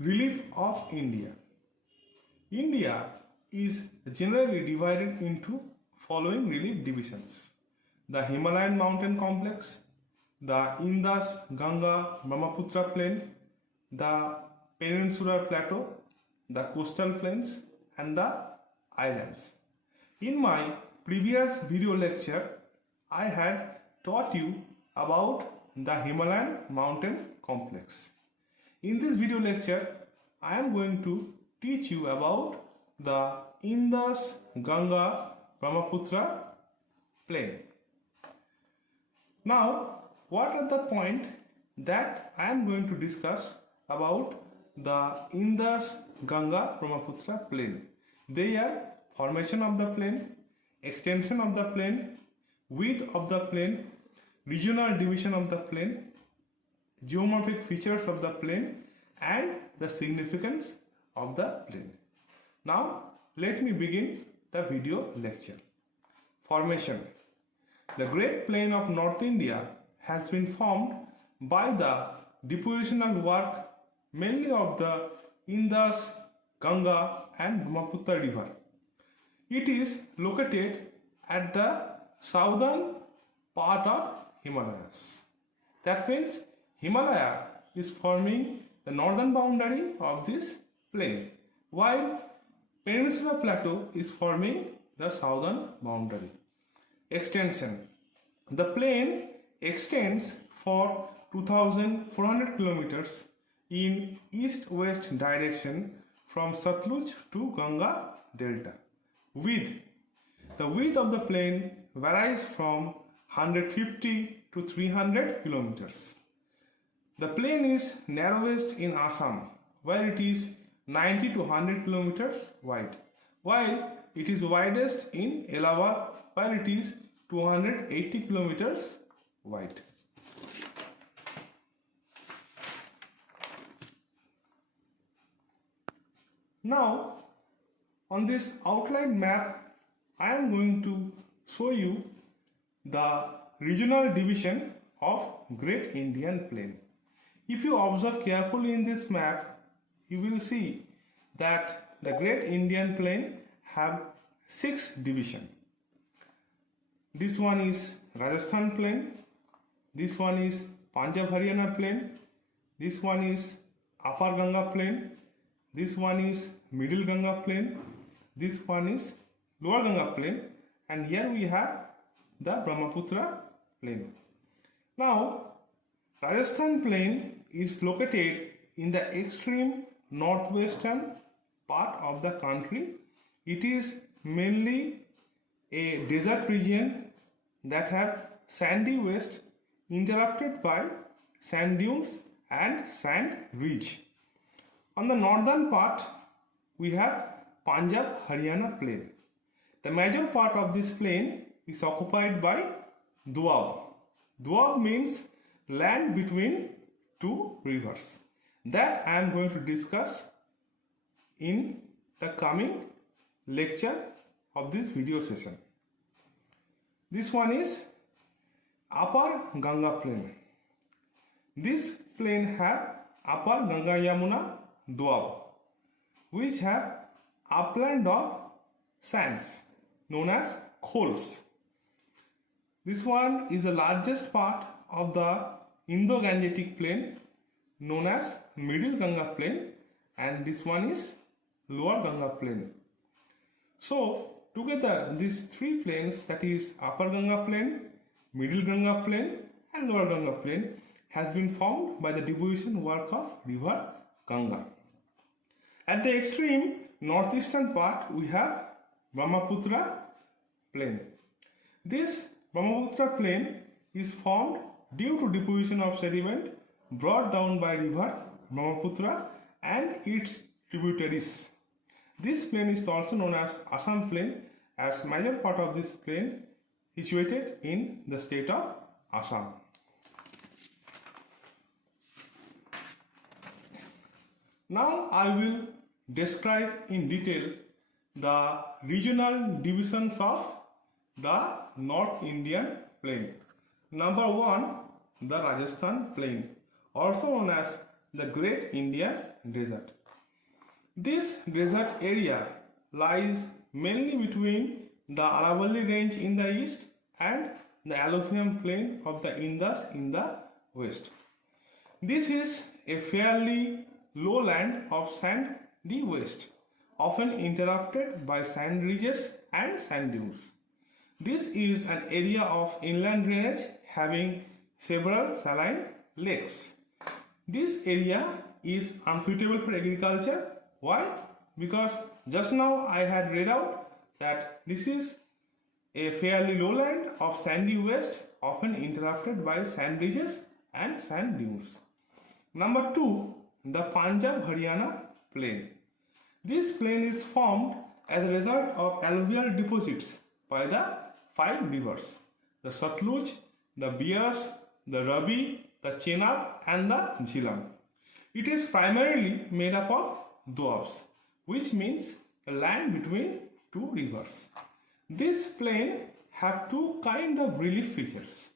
Relief of India. India is generally divided into following relief divisions: the Himalayan mountain complex, the Indus, Ganga, Brahmaputra plain, the peninsular plateau, the coastal plains, and the islands. In my previous video lecture, I had taught you about the Himalayan mountain complex. In this video lecture, I am going to teach you about the Indus, Ganga, Brahmaputra plain. Now, what are the points that I am going to discuss about the Indus, Ganga, Brahmaputra plain? They are formation of the plain, extension of the plain, width of the plain, regional division of the plain, geomorphic features of the plain, and the significance of the plain. Now, let me begin the video lecture. Formation. The Great Plain of North India has been formed by the depositional work mainly of the Indus, Ganga, and Brahmaputra river. It is located at the southern part of Himalayas. That means Himalaya is forming the northern boundary of this plain, while Peninsular Plateau is forming the southern boundary. Extension. The plain extends for 2,400 kilometers in east-west direction from Satluj to Ganga Delta. Width. The width of the plain varies from 150 to 300 kilometers. The plain is narrowest in Assam, where it is 90 to 100 kilometers wide, while it is widest in Allahabad, where it is 280 kilometers wide. Now, on this outline map, I am going to show you the regional division of Great Indian Plain. If you observe carefully in this map, you will see that the Great Indian Plain have 6 divisions. This one is Rajasthan Plain, this one is Punjab Haryana Plain, this one is Upper Ganga Plain, this one is Middle Ganga Plain, this one is Lower Ganga Plain, and here we have the Brahmaputra Plain. Now, Rajasthan Plain is located in the extreme northwestern part of the country. It is mainly a desert region that have sandy waste interrupted by sand dunes and sand ridge. On the northern part, we have Punjab Haryana Plain. The major part of this plain is occupied by Doab. Doab means land between two rivers. That I am going to discuss in the coming lecture of this video session. This one is Upper Ganga Plain. This plain have Upper Ganga Yamuna Doab, which have upland of sands known as khols. This one is the largest part of the Indo-Gangetic plain known as Middle Ganga Plain, and this one is Lower Ganga Plain. So together these 3 plains, that is Upper Ganga Plain, Middle Ganga Plain and Lower Ganga Plain, has been formed by the deposition work of river Ganga. At the extreme northeastern part we have Brahmaputra Plain. This Brahmaputra Plain is formed due to deposition of sediment brought down by river Brahmaputra and its tributaries. This plain is also known as Assam Plain, as major part of this plain is situated in the state of Assam. Now I will describe in detail the regional divisions of the North Indian Plain. Number 1, the Rajasthan Plain, also known as the Great Indian Desert. This desert area lies mainly between the Aravalli Range in the east and the alluvium plain of the Indus in the west. This is a fairly low land of sandy waste, often interrupted by sand ridges and sand dunes. This is an area of inland drainage having several saline lakes. This area is unsuitable for agriculture. Why? Because just now I had read out that this is a fairly low land of sandy waste, often interrupted by sand ridges and sand dunes. Number 2, the Punjab Haryana plain. This plain is formed as a result of alluvial deposits by the 5 rivers: the Satluj, the Bias, the Ravi, the Chenab and the Jhelum. It is primarily made up of doabs, which means the land between 2 rivers. This plain have 2 kind of relief features.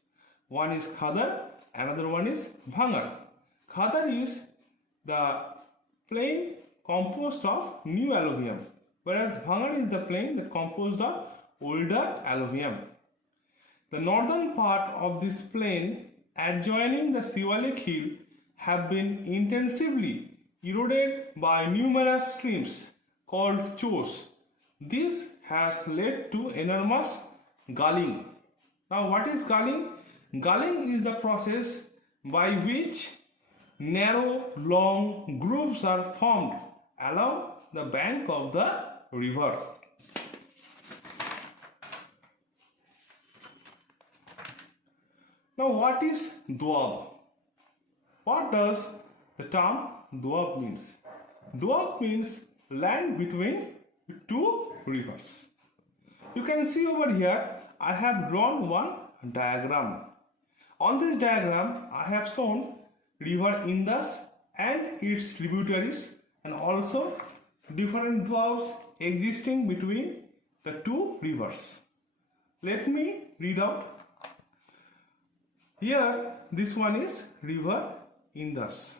One is Khadar, another one is Bhangar. Khadar is the plain composed of new alluvium, whereas Bhangar is the plain that composed of older alluvium. The northern part of this plain adjoining the Siwalik hill have been intensively eroded by numerous streams called chos. This has led to enormous gulling. Now, what is gulling? Gulling is the process by which narrow, long grooves are formed along the bank of the river. Now, what is doab? What does the term doab means? Doab means land between 2 rivers. You can see over here, I have drawn one diagram. On this diagram, I have shown river Indus and its tributaries and also different doabs existing between the 2 rivers. Let me read out. Here, this one is river Indus.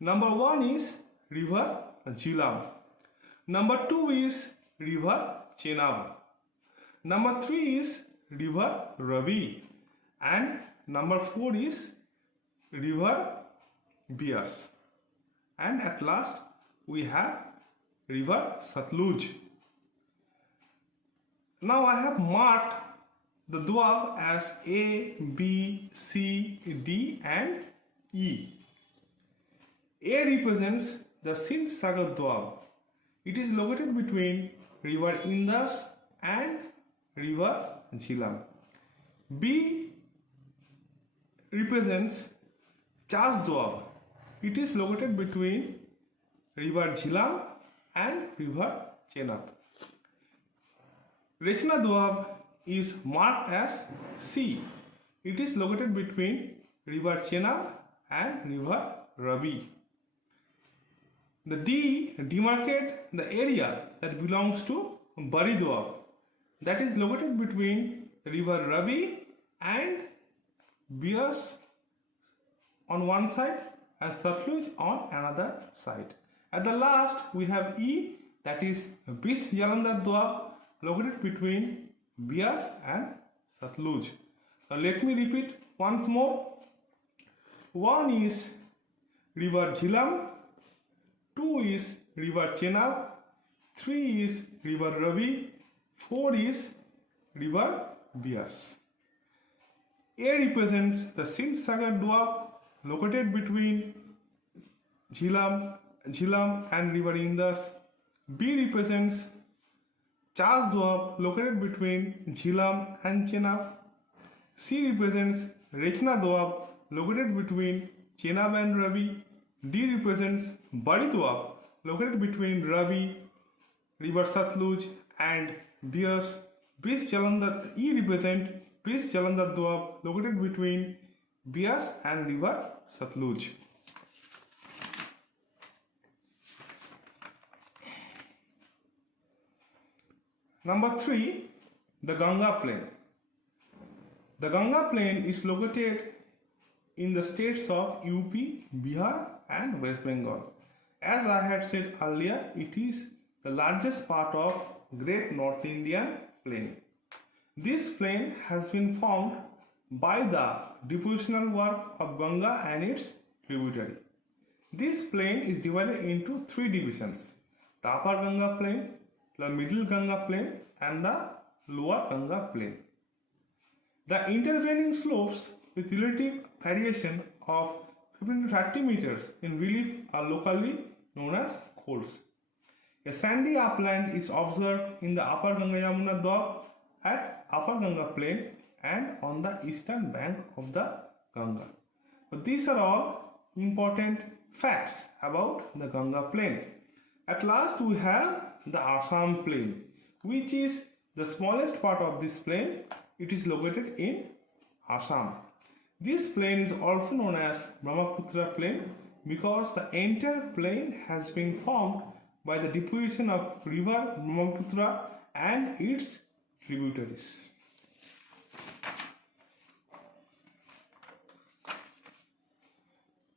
Number 1 is river Jhelum. Number 2 is river Chenab. Number 3 is river Ravi. And number 4 is river Bias. And at last, we have river Satluj. Now, I have marked the doab as A, B, C, D and E. A represents the Sindh Sagar doab. It is located between river Indus and river Jhelum. B represents Chas doab. It is located between river Jhelum and river Chenab. Rechna doab is marked as C. It is located between river Chenab and river Ravi. The D demarcate the area that belongs to Bari doab, that is located between river Ravi and Bias on one side and Satluj on another side. At the last, we have E, that is Bist Jalandhar doab, located between Bias and Satluj. Now let me repeat once more. 1 is river Jhelum, 2 is river Chenab, 3 is river Ravi, 4 is river Bias. A represents the Sindh Sagar doab located between Jhelum and river Indus. B represents Chas doab located between Jhelum and Chenab. C represents Rechna doab located between Chenab and Ravi. D represents Bari doab located between Ravi, river Satluj and Bias. E represents Bist Jalandhar doab located between Bias and river Satluj. Number 3, the Ganga plain. The Ganga plain is located in the states of UP, Bihar and West Bengal. As I had said earlier, it is the largest part of Great North Indian Plain. This plain has been formed by the depositional work of Ganga and its tributary. This plain is divided into three divisions: the Upper Ganga Plain, the Middle Ganga Plain, and the Lower Ganga Plain. The intervening slopes with relative variation of 15 to 30 meters in relief are locally known as khors. A sandy upland is observed in the Upper Ganga Yamuna Doab at Upper Ganga Plain and on the eastern bank of the Ganga. But these are all important facts about the Ganga Plain. At last we have the Assam Plain, which is the smallest part of this plain. It is located in Assam. This plain is also known as Brahmaputra Plain because the entire plain has been formed by the deposition of river Brahmaputra and its tributaries.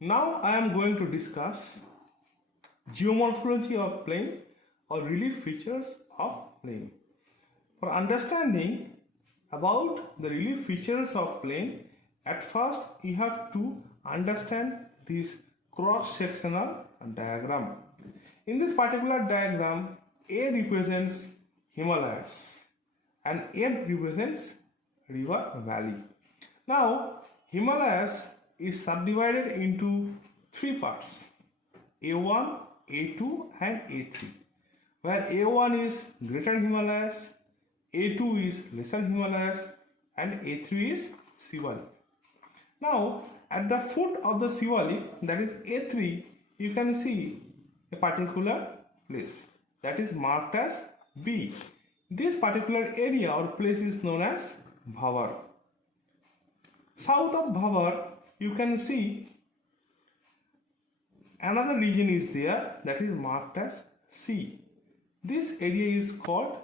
Now I am going to discuss geomorphology of plain or relief features of plain. For understanding about the relief features of plain, at first you have to understand this cross-sectional diagram. In this particular diagram, A represents Himalayas and M represents river valley. Now, Himalayas is subdivided into three parts: A1, A2 and A3, where A1 is Greater Himalayas, A2 is Lesser Himalayas and A3 is Shivalik. Now, at the foot of the Shivalik, that is A3, you can see a particular place that is marked as B. This particular area or place is known as Bhavar. South of Bhavar, you can see another region is there that is marked as C. This area is called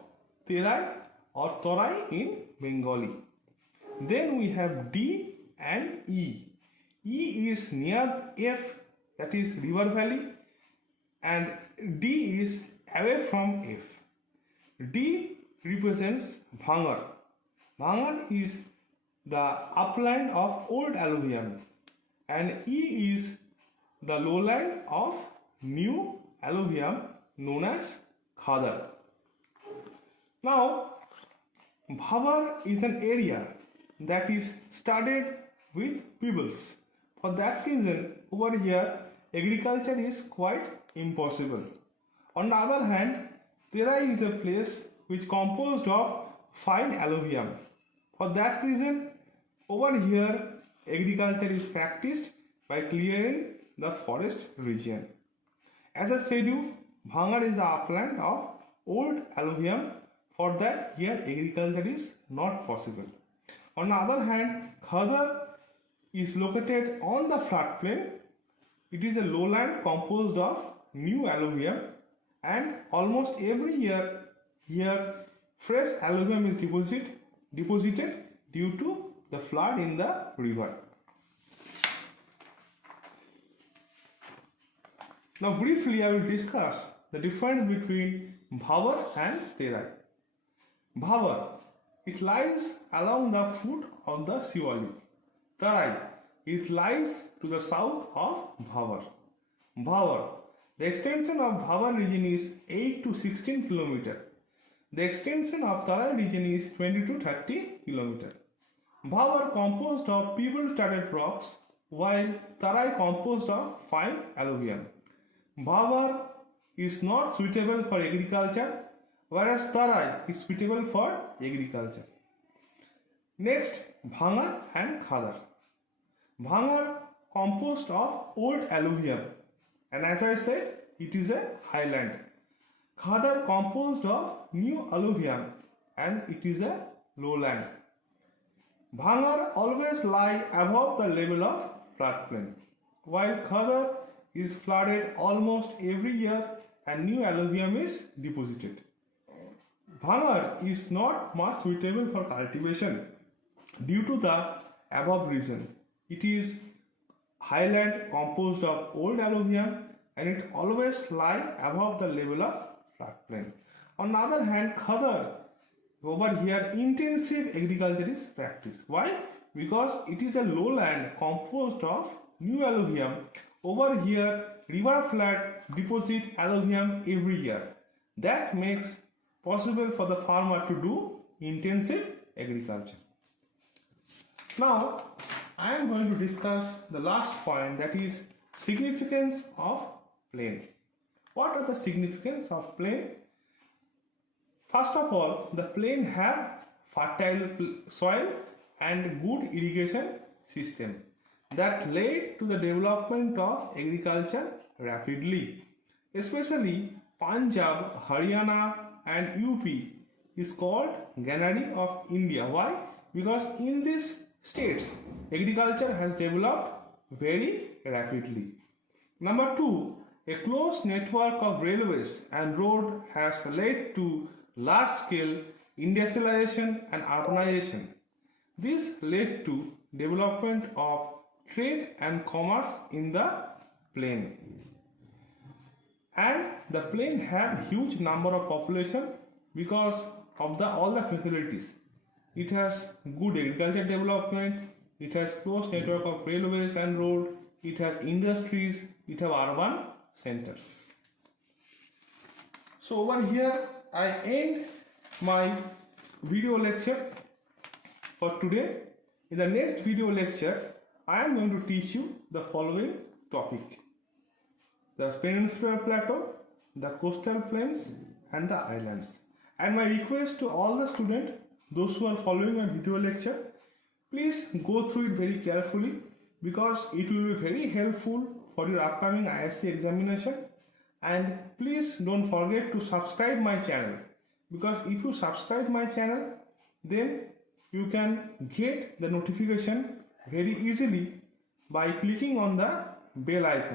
Terai or Torai in Bengali. Then we have D and E. E is near F, that is river valley, and D is away from F. D represents Bhangar. Bhangar is the upland of old alluvium, and E is the lowland of new alluvium known as Khadar. Now, Bhavar is an area that is studded with pebbles. For that reason, over here, agriculture is quite impossible. On the other hand, Terai is a place which is composed of fine alluvium. For that reason, over here, agriculture is practiced by clearing the forest region. As I said you, Bhangar is the upland of old alluvium. For that, here agriculture is not possible. On the other hand, Khadar is located on the floodplain. It is a lowland composed of new alluvium, and almost every year here fresh alluvium is deposited due to the flood in the river. Now briefly I will discuss the difference between Bhavar and Terai. Bhavar, it lies along the foot of the Shivalik. Terai, it lies to the south of Bhavar. Bhavar, the extension of Bhavar region is 8 to 16 km. The extension of Terai region is 20 to 30 km. Bhavar composed of pebble-studded rocks, while Terai composed of fine alluvium. Bhavar is not suitable for agriculture, whereas Terai is suitable for agriculture. Next, Bhangar and Khadar. Bhangar composed of old alluvium, and as I said, it is a highland. Khadar composed of new alluvium, and it is a lowland. Bhangar always lie above the level of floodplain, while Khadar is flooded almost every year and new alluvium is deposited. Bhangar is not much suitable for cultivation due to the above reason. It is highland composed of old alluvium, and it always lie above the level of floodplain. On the other hand, Khadar, over here intensive agriculture is practiced. Why? Because it is a lowland composed of new alluvium. Over here river flood deposit alluvium every year. That makes possible for the farmer to do intensive agriculture. Now I am going to discuss the last point, that is significance of plain. What are the significance of plain? First of all, the plain have fertile soil and good irrigation system that led to the development of agriculture rapidly. Especially Punjab, Haryana and UP is called Granary of India. Why? Because in these states agriculture has developed very rapidly. Number two, a close network of railways and road has led to large scale industrialization and urbanization. This led to development of trade and commerce in the plain. And the plain have huge number of population because of all the facilities. It has good agriculture development, it has close network of railways and road, it has industries, it have urban centers. So over here I end my video lecture for today. In the next video lecture I am going to teach you the following topic: the peninsular plateau, the coastal plains and the islands. And my request to all the students, those who are following my video lecture, please go through it very carefully because it will be very helpful for your upcoming ISC examination. And please don't forget to subscribe my channel, because if you subscribe my channel then you can get the notification very easily by clicking on the bell icon.